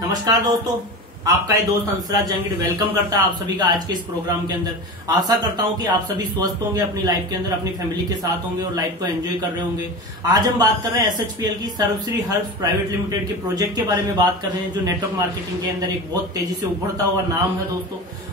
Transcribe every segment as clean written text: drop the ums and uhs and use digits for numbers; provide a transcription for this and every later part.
नमस्कार दोस्तों, आपका ये दोस्त हंसराज जंगीर वेलकम करता है आप सभी का आज के इस प्रोग्राम के अंदर। आशा करता हूं कि आप सभी स्वस्थ होंगे, अपनी लाइफ के अंदर अपनी फैमिली के साथ होंगे और लाइफ को एंजॉय कर रहे होंगे। आज हम बात कर रहे हैं SHPL की सर्वश्री हर्ब्स प्राइवेट लिमिटेड के प्रोजेक्ट के बारे में बात कर रहे हैं, जो नेटवर्क मार्केटिंग के अंदर एक बहुत तेजी से उभरता हुआ नाम है।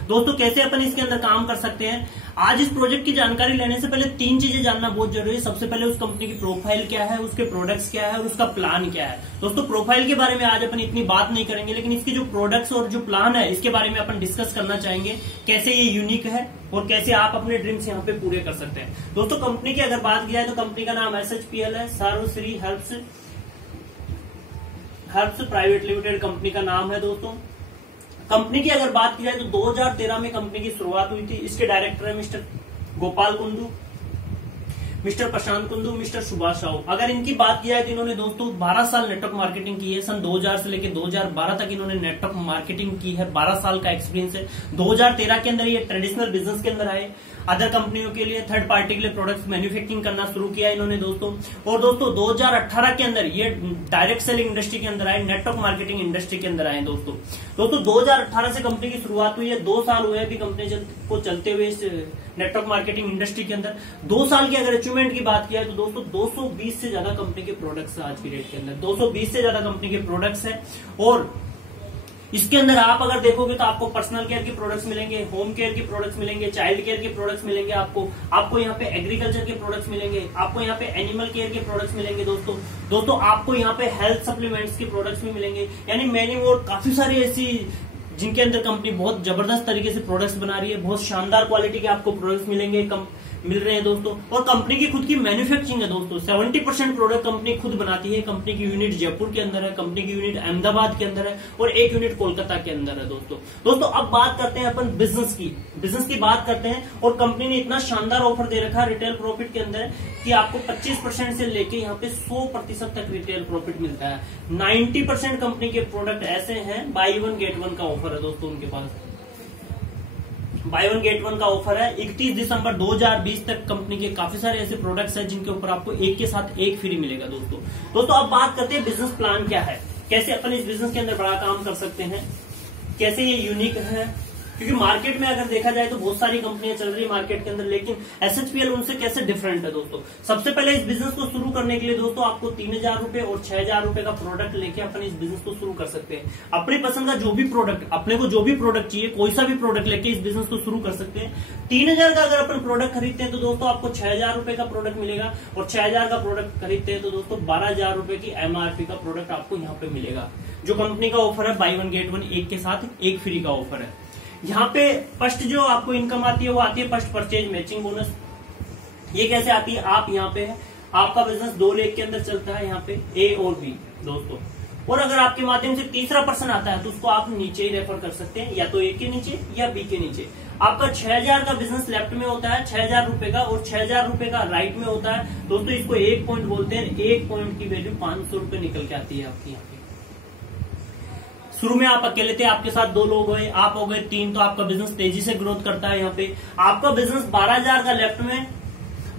दोस्तों कैसे अपन इसके अंदर काम कर सकते हैं, आज इस प्रोजेक्ट की जानकारी लेने से पहले तीन चीजें जानना बहुत जरूरी है। सबसे पहले उस कंपनी की प्रोफाइल क्या है, उसके प्रोडक्ट्स क्या है और उसका प्लान क्या है। दोस्तों प्रोफाइल के बारे में आज अपन इतनी बात नहीं करेंगे, लेकिन इसके जो प्रोडक्ट्स और जो प्लान है इसके बारे में अपन डिस्कस करना चाहेंगे, कैसे ये यूनिक है और कैसे आप अपने ड्रीम्स यहाँ पे पूरे कर सकते हैं। दोस्तों कंपनी की अगर बात किया है तो कंपनी का नाम SHPL है, सर्वश्री हर्ब्स प्राइवेट लिमिटेड कंपनी का नाम है। दोस्तों कंपनी की अगर बात की जाए तो 2013 में कंपनी की शुरुआत हुई थी। इसके डायरेक्टर है मिस्टर गोपाल कुंदू, मिस्टर प्रशांत कुंदू, मिस्टर सुभाष राव। अगर इनकी बात की जाए तो इन्होंने दोस्तों 12 साल नेटवर्क मार्केटिंग की है। सन 2000 से लेकर 2012 तक इन्होंने नेटवर्क मार्केटिंग की है। 12 साल का एक्सपीरियंस है। 2013 के अंदर ये ट्रेडिशनल बिजनेस के अंदर आए, अदर कंपनियों के लिए, थर्ड पार्टी के लिए प्रोडक्ट्स मैन्युफैक्चरिंग करना शुरू किया इन्होंने दोस्तों। और दोस्तों 2018 के अंदर ये डायरेक्ट सेलिंग इंडस्ट्री के अंदर आए, नेटवर्क मार्केटिंग इंडस्ट्री के अंदर आए। दोस्तों 2018 से कंपनी की शुरुआत हुई है। 2 साल हुए अभी कंपनी को चलते हुए इस नेटवर्क मार्केटिंग इंडस्ट्री के अंदर। 2 साल की अगर अचीवमेंट की बात किया है तो दोस्तों 220 से ज्यादा कंपनी के प्रोडक्ट्स है आज की डेट के अंदर। 220 से ज्यादा कंपनी के प्रोडक्ट्स है। और इसके अंदर आप अगर देखोगे तो आपको पर्सनल केयर के प्रोडक्ट्स मिलेंगे, होम केयर के प्रोडक्ट्स मिलेंगे, चाइल्ड केयर के प्रोडक्ट्स मिलेंगे, आपको यहाँ पे एग्रीकल्चर के प्रोडक्ट्स मिलेंगे, आपको यहाँ पे एनिमल केयर के प्रोडक्ट्स मिलेंगे। दोस्तों आपको यहाँ पे हेल्थ सप्लीमेंट्स के प्रोडक्ट्स भी मिलेंगे, यानी मैनी और काफी सारी ऐसी जिनके अंदर कंपनी बहुत जबरदस्त तरीके से प्रोडक्ट्स बना रही है। बहुत शानदार क्वालिटी के आपको प्रोडक्ट्स मिल रहे हैं दोस्तों। और कंपनी की खुद की मैन्युफैक्चरिंग है दोस्तों। 70% प्रोडक्ट कंपनी खुद बनाती है। कंपनी की यूनिट जयपुर के अंदर है, कंपनी की यूनिट अहमदाबाद के अंदर है और एक यूनिट कोलकाता के अंदर है। दोस्तों अब बात करते हैं अपन बिजनेस की बात करते हैं। और कंपनी ने इतना शानदार ऑफर दे रखा है रिटेल प्रॉफिट के अंदर कि आपको 25% से लेके यहाँ पे 100% तक रिटेल प्रॉफिट मिलता है। 90% कंपनी के प्रोडक्ट ऐसे हैं, बाई 1 गेट 1 का ऑफर है दोस्तों उनके पास। बाय 1 गेट 1 का ऑफर है। 31 दिसंबर 2020 तक कंपनी के काफी सारे ऐसे प्रोडक्ट्स हैं जिनके ऊपर आपको एक के साथ एक फ्री मिलेगा। दोस्तों अब बात करते हैं बिजनेस प्लान क्या है, कैसे अपन इस बिजनेस के अंदर बड़ा काम कर सकते हैं, कैसे ये यूनिक है। क्योंकि मार्केट में अगर देखा जाए तो बहुत सारी कंपनियां चल रही है मार्केट के अंदर, लेकिन SHPL उनसे कैसे डिफरेंट है। दोस्तों सबसे पहले इस बिजनेस को शुरू करने के लिए दोस्तों आपको 3000 रुपए और 6000 रुपए का प्रोडक्ट लेके अपन इस बिजनेस को शुरू कर सकते हैं। अपनी पसंद का जो भी प्रोडक्ट, अपने को जो भी प्रोडक्ट चाहिए, कोई सा भी प्रोडक्ट लेके इस बिजनेस को शुरू कर सकते हैं। 3000 का अगर अपन प्रोडक्ट खरीदते हैं तो दोस्तों आपको 6000 रुपए का प्रोडक्ट मिलेगा। और 6000 का प्रोडक्ट खरीदते हैं तो दोस्तों 12000 रुपए की MRP का प्रोडक्ट आपको यहाँ पे मिलेगा। जो कंपनी का ऑफर है बाई 1 गेट 1, एक के साथ एक फ्री का ऑफर है। यहाँ पे फर्स्ट जो आपको इनकम आती है वो आती है फर्स्ट परचेज मैचिंग बोनस। ये कैसे आती है, आप यहाँ पे है, आपका बिजनेस 2 लेख के अंदर चलता है यहाँ पे A और B दोस्तों। और अगर आपके माध्यम से तीसरा पर्सन आता है तो उसको आप नीचे ही रेफर कर सकते हैं, या तो A के नीचे या B के नीचे। आपका 6000 का बिजनेस लेफ्ट में होता है, 6000 रुपए का, और 6000 रुपए का राइट में होता है। दोस्तों इसको 1 पॉइंट बोलते हैं। 1 पॉइंट की वैल्यू 500 रुपए निकल के आती है आपकी यहाँ पे। शुरू में आप अकेले थे, आपके साथ 2 लोग हुए, आप हो गए 3, तो आपका बिजनेस तेजी से ग्रोथ करता है। यहाँ पे आपका बिजनेस 12000 का लेफ्ट में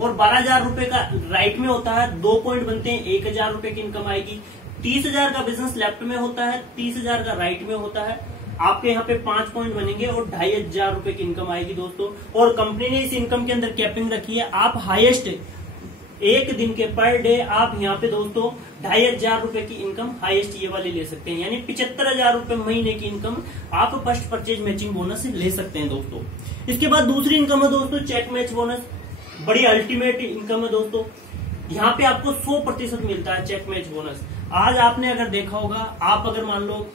और 12000 रुपए का राइट में होता है। 2 पॉइंट बनते हैं, 1000 रुपए की इनकम आएगी। 30000 का बिजनेस लेफ्ट में होता है, 30000 का राइट में होता है। आपके यहाँ पे 5 पॉइंट बनेंगे और 2500 रुपए की इनकम आएगी दोस्तों। और कंपनी ने इस इनकम के अंदर कैपिंग रखी है। आप हाईएस्ट एक दिन के पर डे आप यहाँ पे दोस्तों 2500 रुपए की इनकम हाईएस्ट ये वाली ले सकते हैं, यानी 75000 रुपए महीने की इनकम आप फर्स्ट परचेज मैचिंग बोनस से ले सकते हैं दोस्तों। इसके बाद दूसरी इनकम है दोस्तों चेक मैच बोनस। बड़ी अल्टीमेट इनकम है दोस्तों। यहाँ पे आपको 100% मिलता है चेक मैच बोनस। आज आपने अगर देखा होगा, आप अगर मान लो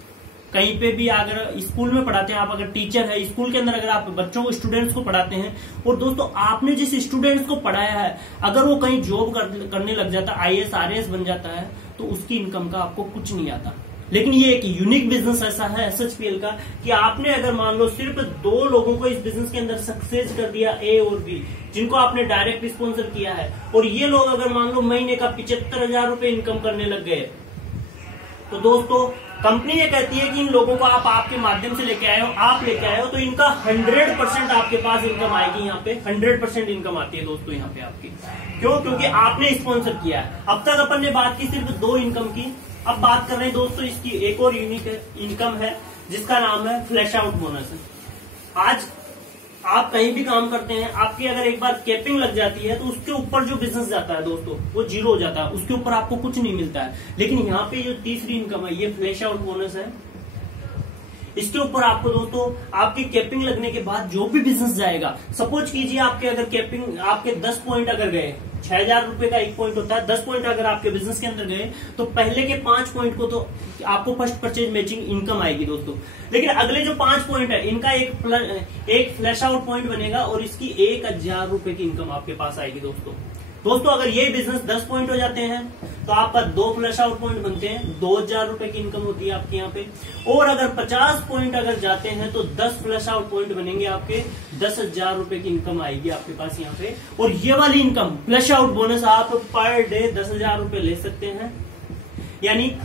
कहीं पे भी अगर स्कूल में पढ़ाते हैं, आप अगर टीचर है, स्कूल के अंदर अगर आप बच्चों को, स्टूडेंट्स को पढ़ाते हैं, और दोस्तों आपने जिस स्टूडेंट्स को पढ़ाया है अगर वो कहीं जॉब करने लग जाता है, IAS RAS बन जाता है, तो उसकी इनकम का आपको कुछ नहीं आता। लेकिन ये एक यूनिक बिजनेस ऐसा है SHPL का कि आपने अगर मान लो सिर्फ 2 लोगों को इस बिजनेस के अंदर सक्सेस कर दिया, A और B, जिनको आपने डायरेक्ट स्पॉन्सर किया है, और ये लोग अगर मान लो महीने का 75000 रुपए इनकम करने लग गए, तो दोस्तों कंपनी ये कहती है कि इन लोगों को आप आपके माध्यम से लेके आए हो, आप लेके आए हो, तो इनका 100% आपके पास इनकम आएगी। यहाँ पे 100% इनकम आती है दोस्तों यहाँ पे आपकी। क्यों? क्योंकि आपने स्पॉन्सर किया है। अब तक अपन ने बात की सिर्फ 2 इनकम की, अब बात कर रहे हैं दोस्तों इसकी एक और यूनिक इनकम है जिसका नाम है फ्लैश आउट बोनस। आज आप कहीं भी काम करते हैं, आपकी अगर एक बार कैपिंग लग जाती है तो उसके ऊपर जो बिजनेस जाता है दोस्तों वो जीरो हो जाता है, उसके ऊपर आपको कुछ नहीं मिलता है। लेकिन यहाँ पे जो तीसरी इनकम है ये फ्लैश आउट बोनस है। इसके ऊपर आपको दोस्तों आपकी कैपिंग लगने के बाद जो भी बिजनेस जाएगा, सपोज कीजिए आपके अगर कैपिंग आपके 10 पॉइंट अगर गए, 6,000 रुपए का एक पॉइंट होता है, 10 पॉइंट अगर आपके बिजनेस के अंदर गए तो पहले के 5 पॉइंट को तो आपको फर्स्ट परचेज मैचिंग इनकम आएगी दोस्तों। लेकिन अगले जो 5 पॉइंट है इनका एक फ्लैश आउट पॉइंट बनेगा और इसकी 1,000 रुपए की इनकम आपके पास आएगी दोस्तों। अगर ये बिजनेस 10 पॉइंट हो जाते हैं तो आपका 2 फ्लैश आउट पॉइंट बनते हैं, 2,000 रुपए की इनकम होती है आपके यहाँ पे। और अगर 50 पॉइंट अगर जाते हैं तो 10 फ्लैश आउट पॉइंट बनेंगे आपके, 10,000 रुपए की इनकम आएगी आपके पास यहाँ पे। और ये वाली इनकम फ्लैश आउट बोनस आप पर डे 10,000 रुपए ले सकते हैं, यानी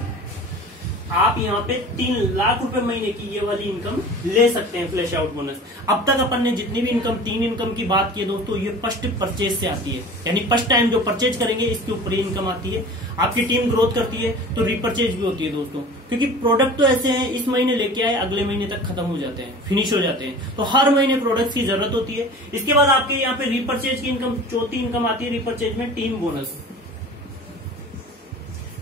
आप यहाँ पे 3 लाख रुपए महीने की ये वाली इनकम ले सकते हैं फ्लैश आउट बोनस। अब तक अपन ने जितनी भी इनकम 3 इनकम की बात की है दोस्तों, ये फर्स्ट परचेज से आती है, यानी फर्स्ट टाइम जो परचेज करेंगे इसके ऊपर ही इनकम आती है। आपकी टीम ग्रोथ करती है तो रीपरचेज भी होती है दोस्तों, क्योंकि प्रोडक्ट तो ऐसे हैं इस महीने लेके आए अगले महीने तक खत्म हो जाते हैं, फिनिश हो जाते हैं, तो हर महीने प्रोडक्ट की जरूरत होती है। इसके बाद आपके यहाँ पे रीपरचेज की इनकम, चौथी इनकम आती है रीपरचेज में टीम बोनस।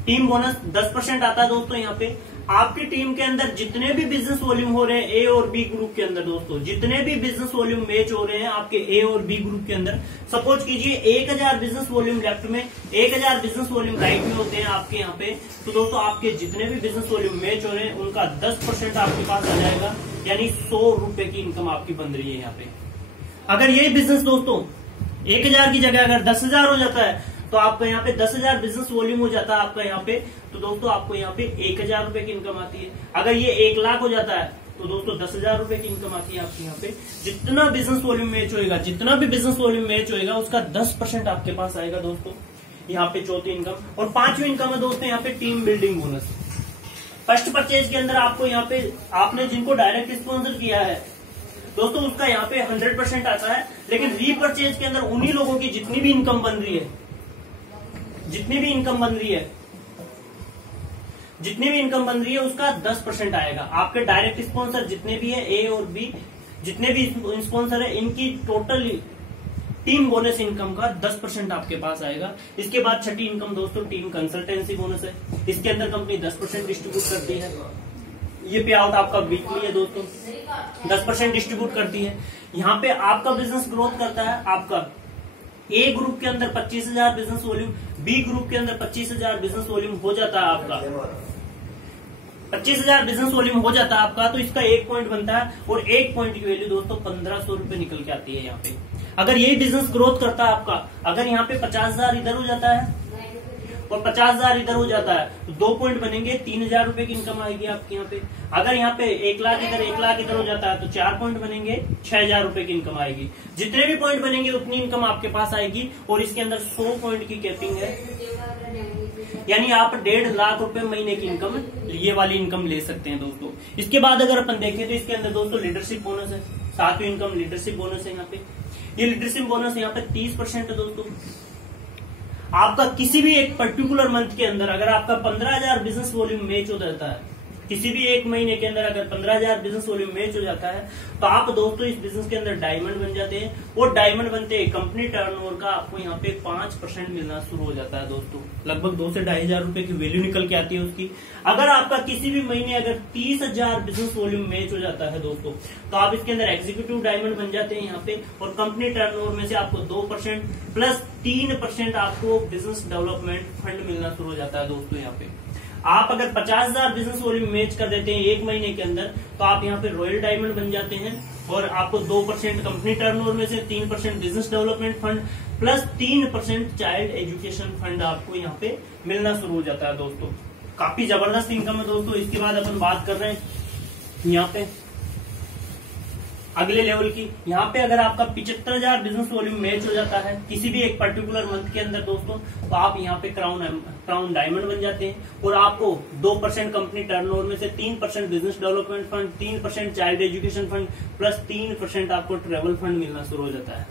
टीम बोनस 10% आता है दोस्तों। यहाँ पे आपकी टीम के अंदर जितने भी बिजनेस वॉल्यूम हो रहे हैं ए और बी ग्रुप के अंदर दोस्तों, जितने भी बिजनेस वॉल्यूम मैच हो रहे हैं आपके ए और बी ग्रुप के अंदर, सपोज कीजिए 1,000 बिजनेस वॉल्यूम लेफ्ट में, 1,000 बिजनेस वॉल्यूम राइट में होते हैं आपके यहाँ पे, तो दोस्तों आपके जितने भी बिजनेस वॉल्यूम मैच हो रहे हैं उनका 10% आपके पास आ जाएगा, यानी 100 रुपए की इनकम आपकी बन रही है यहाँ पे। अगर यही बिजनेस दोस्तों 1,000 की जगह अगर 10,000 हो जाता है तो आपका यहाँ पे 10,000 बिजनेस वॉल्यूम हो जाता है आपका यहाँ पे, तो दोस्तों आपको यहाँ पे 1,000 रुपए की इनकम आती है। अगर ये 1 लाख हो जाता है तो दोस्तों 10,000 रुपए की इनकम आती है आपके यहाँ पे। जितना बिजनेस वॉल्यूम मैच होएगा, जितना भी बिजनेस वॉल्यूम मैच होएगा उसका 10% आपके पास आएगा दोस्तों, यहाँ पे चौथी इनकम। और 5वीं इनकम है दोस्तों यहाँ पे team building bonus. First purchase के अंदर आपको यहाँ पे आपने जिनको डायरेक्ट स्पॉन्सर किया है दोस्तों उसका यहाँ पे 100% आता है, लेकिन रीपरचेज के अंदर उन्हीं लोगों की जितनी भी इनकम बन रही है, जितनी भी इनकम बन रही है उसका 10% आएगा। आपके डायरेक्ट स्पॉन्सर जितने भी है ए और बी, जितने भी स्पॉन्सर है इनकी टोटल टीम बोनस इनकम का 10% आपके पास आएगा। इसके बाद छठी इनकम दोस्तों टीम कंसल्टेंसी बोनस है। इसके अंदर कंपनी 10% डिस्ट्रीब्यूट करती है। ये पे आउट आपका वीकली है दोस्तों, 10% डिस्ट्रीब्यूट करती है। यहाँ पे आपका बिजनेस ग्रोथ करता है। आपका ए ग्रुप के अंदर 25,000 बिजनेस वॉल्यूम, बी ग्रुप के अंदर 25,000 बिजनेस वॉल्यूम हो जाता है आपका, 25,000 बिजनेस वॉल्यूम हो जाता है आपका, तो इसका 1 पॉइंट बनता है और 1 पॉइंट की वैल्यू दोस्तों 1,500 रुपए निकल के आती है यहाँ पे। अगर यही बिजनेस ग्रोथ करता है आपका, अगर यहाँ पे 50,000 इधर हो जाता है और 50,000 इधर हो जाता है तो 2 पॉइंट बनेंगे, 3,000 रुपए की इनकम आएगी आपके यहाँ पे। अगर यहाँ पे 1 लाख इधर हो जाता है तो 4 पॉइंट बनेंगे, 6,000 रुपए की इनकम आएगी। जितने भी पॉइंट बनेंगे उतनी इनकम आपके पास आएगी। और इसके अंदर 100 पॉइंट की कैपिंग है, यानी आप 1.5 लाख रुपए महीने की इनकम ये वाली इनकम ले सकते हैं दोस्तों। इसके बाद अगर अपन देखें तो इसके अंदर दोस्तों लीडरशिप बोनस है, 7वीं इनकम लीडरशिप बोनस है यहाँ पे। ये लीडरशिप बोनस यहाँ पे 30% है दोस्तों। आपका किसी भी एक पर्टिकुलर मंथ के अंदर अगर आपका 15,000 बिजनेस वॉल्यूम मैच हो जाता है, किसी भी एक महीने के अंदर अगर 15,000 बिजनेस वॉल्यूम मैच हो जाता है तो आप दोस्तों इस बिजनेस के अंदर डायमंड बन जाते हैं। और डायमंड बनते हैं कंपनी टर्नओवर का आपको यहाँ पे 5% मिलना शुरू हो जाता है दोस्तों। लगभग 2 से 2,500 रुपए की वैल्यू निकल के आती है उसकी। अगर आपका किसी भी महीने अगर 30,000 बिजनेस वॉल्यूम मैच हो जाता है दोस्तों तो आप इसके अंदर एग्जीक्यूटिव डायमंड बन जाते हैं यहाँ पे। और कंपनी टर्नओवर में से आपको 2% प्लस 3% आपको बिजनेस डेवलपमेंट फंड मिलना शुरू हो जाता है दोस्तों। यहाँ पे आप अगर 50,000 बिजनेस वॉल्यूम मैच कर देते हैं एक महीने के अंदर तो आप यहाँ पे रॉयल डायमंड बन जाते हैं। और आपको 2% कंपनी टर्नओवर में से 3% business development fund plus 3% child education fund आपको यहाँ पे मिलना शुरू हो जाता है दोस्तों। काफी जबरदस्त इनकम है दोस्तों। इसके बाद अपन बात कर रहे हैं यहाँ पे अगले लेवल की। यहाँ पे अगर आपका 75,000 बिजनेस वॉल्यूम मैच हो जाता है किसी भी एक पर्टिकुलर मंथ के अंदर दोस्तों तो आप यहाँ पे क्राउन डायमंड बन जाते हैं। और आपको 2% कंपनी टर्नओवर में से 3% business development fund, 3% child education fund plus 3% आपको ट्रेवल फंड मिलना शुरू हो जाता है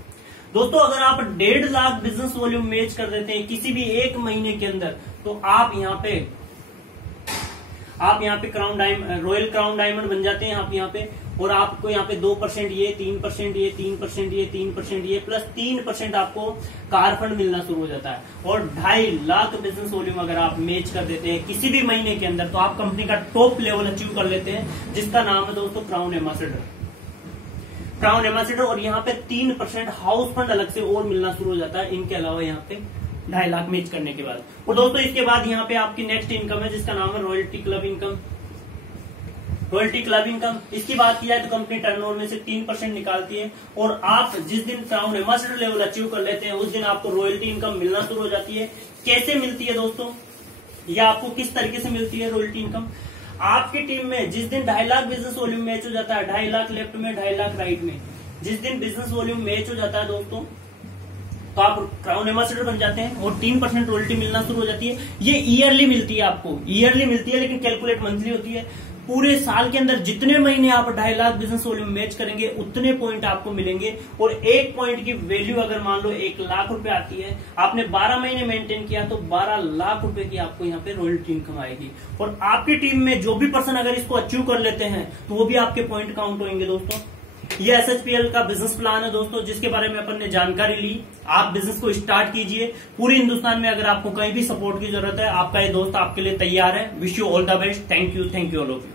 दोस्तों। अगर आप 1.5 लाख बिजनेस वॉल्यूम मैच कर देते हैं किसी भी एक महीने के अंदर तो आप यहाँ पे आप यहाँ पे रॉयल क्राउन डायमंड बन जाते हैं आप यहाँ पे, और आपको यहाँ पे 2% ये, 3% ये, 3% ये, 3% ये, प्लस 3% आपको कार फंड मिलना शुरू हो जाता है। और 2.5 लाख बिजनेस वॉल्यूम अगर आप मैच कर देते हैं किसी भी महीने के अंदर, तो आप कंपनी का टॉप लेवल अचीव कर लेते हैं, जिसका नाम है दोस्तों क्राउन एम्बेसडर। क्राउन एम्बेसडर, और यहाँ पे 3% हाउस फंड अलग से और मिलना शुरू हो जाता है, इनके अलावा यहाँ पे 2.5 लाख मैच करने के बाद। और दोस्तों इसके बाद यहाँ पे आपकी नेक्स्ट इनकम है जिसका नाम है royalty club income. Royalty club income, इसकी बात की जाए तो कंपनी टर्नओवर में से 3% निकालती है, और आप जिस दिन क्राउन एम्बेसडर लेवल अचीव कर लेते हैं उस दिन आपको रॉयल्टी इनकम मिलना शुरू हो जाती है। कैसे मिलती है दोस्तों, या आपको किस तरीके से मिलती है रॉयल्टी इनकम? आपकी टीम में जिस दिन 2.5 लाख बिजनेस वॉल्यूम मैच हो जाता है, 2.5 लाख लेफ्ट में, 2.5 लाख राइट में, जिस दिन बिजनेस वॉल्यूम मैच हो जाता है दोस्तों, तो आप क्राउन एम्बेसडर बन जाते हैं और 3% रॉयल्टी मिलना शुरू हो जाती है। ये ईयरली मिलती है आपको, ईयरली मिलती है, लेकिन कैलकुलेट मंथली होती है। पूरे साल के अंदर जितने महीने आप 2.5 लाख बिजनेस वॉल्यूम मैच करेंगे उतने पॉइंट आपको मिलेंगे, और एक पॉइंट की वैल्यू अगर मान लो 1 लाख रुपए आती है, आपने 12 महीने मेंटेन किया तो 12 लाख रुपए की आपको यहाँ पे रॉयल्टी इनकम आएगी। और आपकी टीम में जो भी पर्सन अगर इसको अचीव कर लेते हैं तो वो भी आपके पॉइंट काउंट होंगे दोस्तों। ये SHPL का बिजनेस प्लान है दोस्तों, जिसके बारे में अपन ने जानकारी ली। आप बिजनेस को स्टार्ट कीजिए। पूरे हिंदुस्तान में अगर आपको कहीं भी सपोर्ट की जरूरत है, आपका ये दोस्त आपके लिए तैयार है। Wish you all the best. Thank you all of you.